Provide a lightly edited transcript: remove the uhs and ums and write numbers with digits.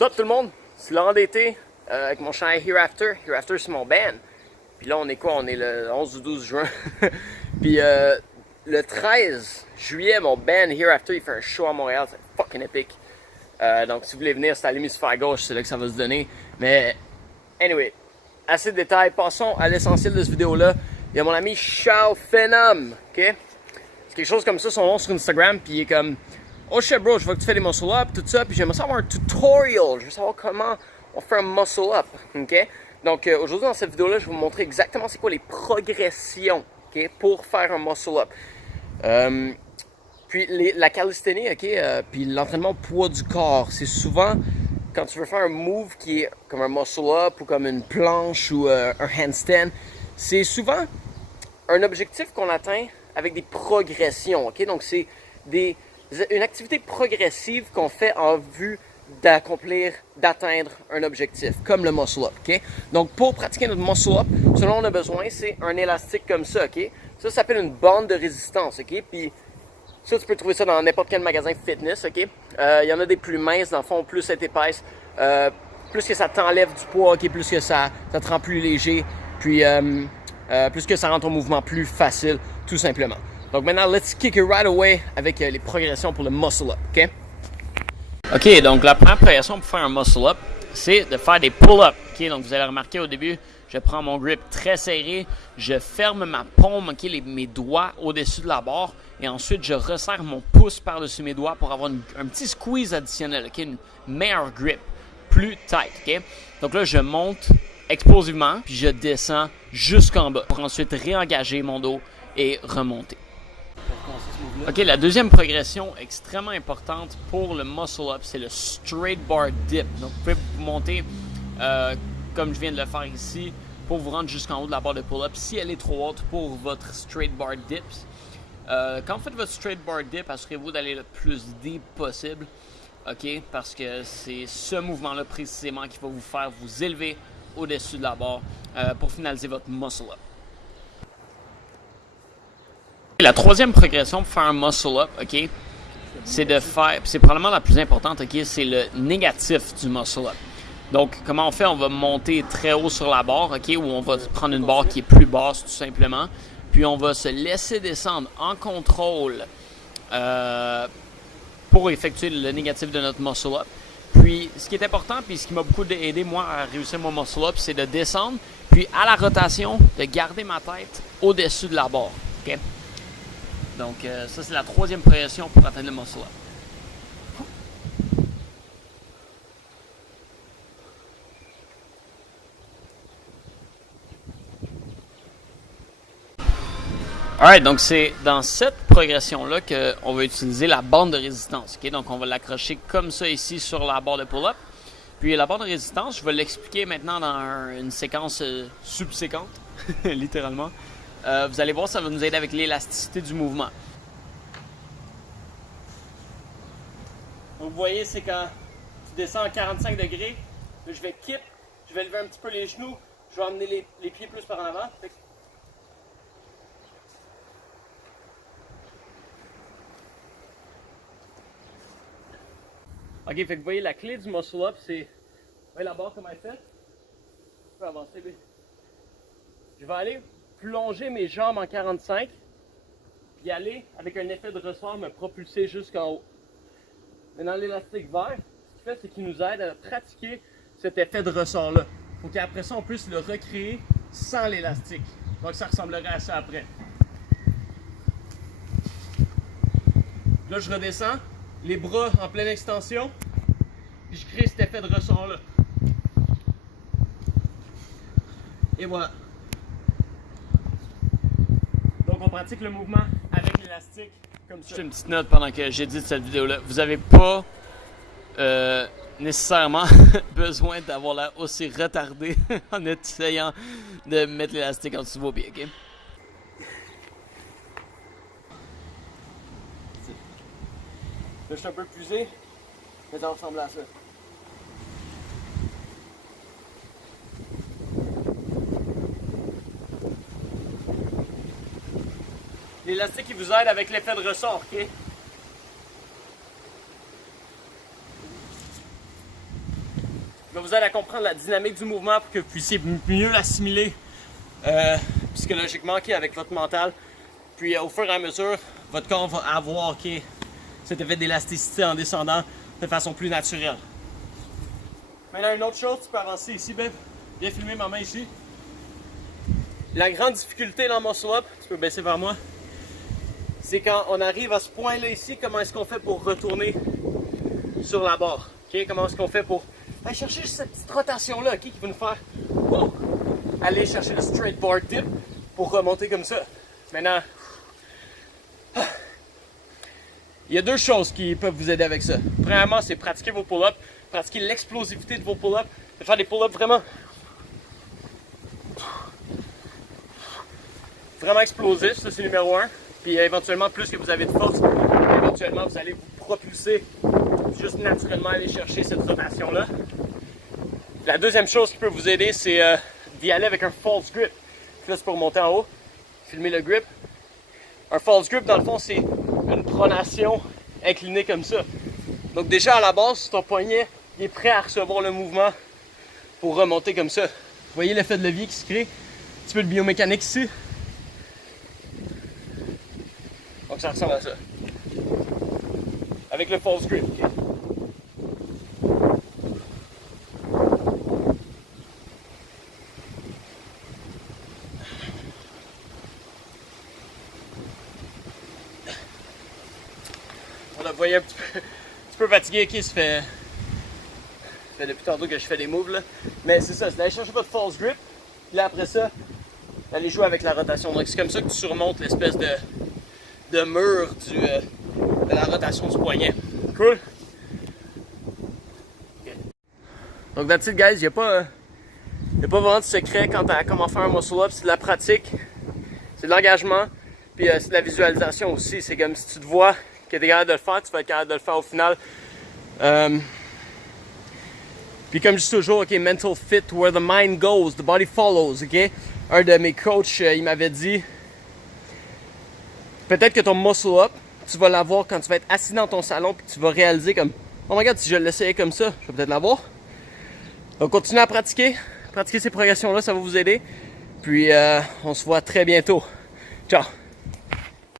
What's up tout le monde? C'est Laurent d'été avec mon chandail Hereafter. Hereafter c'est mon band. Puis là on est quoi? On est le 11 ou 12 juin. Puis le 13 juillet, mon band Hereafter il fait un show à Montréal. C'est fucking épique. Donc si vous voulez venir, c'est à l'hémisphère gauche, c'est là que ça va se donner. Mais anyway, assez de détails. Passons à l'essentiel de cette vidéo-là. Il y a mon ami Shao Phenom. Ok? C'est quelque chose comme ça, son nom sur Instagram. Puis il est comme... Oh shit bro, je vois que tu fais des muscle up, tout ça, puis j'aimerais savoir un tutorial, je veux savoir comment on fait un muscle up, ok? Donc aujourd'hui dans cette vidéo-là, je vais vous montrer exactement c'est quoi les progressions, ok, pour faire un muscle up. Puis la calisthénie, ok, puis l'entraînement au poids du corps, c'est souvent quand tu veux faire un move qui est comme un muscle up ou comme une planche ou un handstand, c'est souvent un objectif qu'on atteint avec des progressions, ok? Donc c'est une activité progressive qu'on fait en vue d'atteindre un objectif, comme le muscle up, ok? Donc, pour pratiquer notre muscle up, ce dont on a besoin, c'est un élastique comme ça, ok? Ça s'appelle une bande de résistance, ok? Puis, ça, tu peux trouver ça dans n'importe quel magasin fitness, ok? Il y en a des plus minces, dans le fond, plus c'est épaisse, plus que ça t'enlève du poids, ok? Plus que ça te rend plus léger, puis plus que ça rend ton mouvement plus facile, tout simplement. Donc maintenant, let's kick it right away avec les progressions pour le muscle up, ok? Ok, donc la première progression pour faire un muscle up, c'est de faire des pull-ups, ok? Donc vous allez remarquer au début, je prends mon grip très serré, je ferme ma paume, ok, mes doigts au-dessus de la barre, et ensuite je resserre mon pouce par-dessus mes doigts pour avoir un petit squeeze additionnel, ok? Une meilleure grip, plus tight, ok? Donc là, je monte explosivement, puis je descends jusqu'en bas pour ensuite réengager mon dos et remonter. Ok, la deuxième progression extrêmement importante pour le muscle up, c'est le straight bar dip. Donc, vous pouvez monter, comme je viens de le faire ici, pour vous rendre jusqu'en haut de la barre de pull-up, si elle est trop haute pour votre straight bar dips. Quand vous faites votre straight bar dip, assurez-vous d'aller le plus deep possible, ok, parce que c'est ce mouvement-là précisément qui va vous faire vous élever au-dessus de la barre pour finaliser votre muscle up. La troisième progression pour faire un muscle up, ok, c'est de faire, c'est probablement la plus importante, ok, c'est le négatif du muscle up. Donc, comment on fait? On va monter très haut sur la barre, ok, ou on va prendre une barre qui est plus basse tout simplement, puis on va se laisser descendre en contrôle pour effectuer le négatif de notre muscle up. Puis, ce qui est important, puis ce qui m'a beaucoup aidé moi à réussir mon muscle up, c'est de descendre, puis à la rotation, de garder ma tête au-dessus de la barre, ok? Donc, ça, c'est la troisième progression pour atteindre le muscle up. Alright, donc c'est dans cette progression-là qu'on va utiliser la bande de résistance. Okay? Donc, on va l'accrocher comme ça ici sur la barre de pull-up. Puis, la barre de résistance, je vais l'expliquer maintenant dans une séquence subséquente, littéralement. Vous allez voir, ça va nous aider avec l'élasticité du mouvement. Donc, vous voyez, c'est quand tu descends à 45 degrés, là, je vais kick, je vais lever un petit peu les genoux, je vais emmener les pieds plus par en avant. Ok, fait que vous voyez, la clé du muscle up, c'est... Vous voyez la barre comment elle est faite? Je peux avancer, oui. Je vais aller plonger mes jambes en 45, puis aller, avec un effet de ressort, me propulser jusqu'en haut. Maintenant, l'élastique vert, ce qu'il fait, c'est qu'il nous aide à pratiquer cet effet de ressort-là. Pour qu'après ça, on puisse le recréer sans l'élastique. Donc, ça ressemblerait à ça après. Là, je redescends, les bras en pleine extension, puis je crée cet effet de ressort-là. Et voilà. Donc, on pratique le mouvement avec l'élastique. Juste une petite note pendant que j'édite cette vidéo-là. Vous n'avez pas nécessairement besoin d'avoir l'air aussi retardé en essayant de mettre l'élastique en dessous de vos pieds, ok? Là, je suis un peu épuisé, mais ça ressemble à ça. L'élastique, il vous aide avec l'effet de ressort, ok? il va vous aider à comprendre la dynamique du mouvement pour que vous puissiez mieux l'assimiler psychologiquement avec votre mental. Puis au fur et à mesure, votre corps va avoir cet effet d'élasticité en descendant de façon plus naturelle. Maintenant, une autre chose, tu peux avancer ici, babe. Viens filmer ma main ici. La grande difficulté dans Muscle Up, tu peux baisser vers moi, c'est quand on arrive à ce point-là ici, comment est-ce qu'on fait pour retourner sur la barre? Okay? Comment est-ce qu'on fait pour aller chercher cette petite rotation-là qui va nous faire aller chercher le straight bar tip pour remonter comme ça. Maintenant, il y a deux choses qui peuvent vous aider avec ça. Premièrement, c'est pratiquer vos pull-ups, pratiquer l'explosivité de vos pull-ups, de faire des pull-ups vraiment explosifs, ça c'est numéro 1. Puis éventuellement, plus que vous avez de force, éventuellement vous allez vous propulser juste naturellement aller chercher cette rotation-là. La deuxième chose qui peut vous aider, c'est d'y aller avec un false grip. Là, c'est pour monter en haut, filmer le grip. Un false grip, dans le fond, c'est une pronation inclinée comme ça. Donc déjà, à la base, ton poignet est prêt à recevoir le mouvement pour remonter comme ça. Vous voyez l'effet de levier qui se crée? Un petit peu de biomécanique ici. Donc ça ressemble à ça. Avec le false grip. Vous voyez un petit peu fatigué, ça fait depuis tantôt que je fais des moves là. Mais c'est ça, c'est d'aller chercher votre false grip, puis là après ça, d'aller jouer avec la rotation. Donc c'est comme ça que tu surmontes l'espèce de mur de la rotation du poignet. Cool? Okay. Donc that's it guys, il n'y a pas vraiment de secret quant à comment faire un muscle up, c'est de la pratique, c'est de l'engagement, puis c'est de la visualisation aussi. C'est comme si tu te vois que tu es capable de le faire, tu vas être capable de le faire au final. Puis comme je dis toujours, ok, mental fit, where the mind goes, the body follows, ok? Un de mes coachs, il m'avait dit, peut-être que ton muscle up, tu vas l'avoir quand tu vas être assis dans ton salon, puis tu vas réaliser comme, oh my god, si je l'essayais comme ça, je vais peut-être l'avoir. Donc continuez à pratiquer ces progressions-là, ça va vous aider. Puis on se voit très bientôt. Ciao!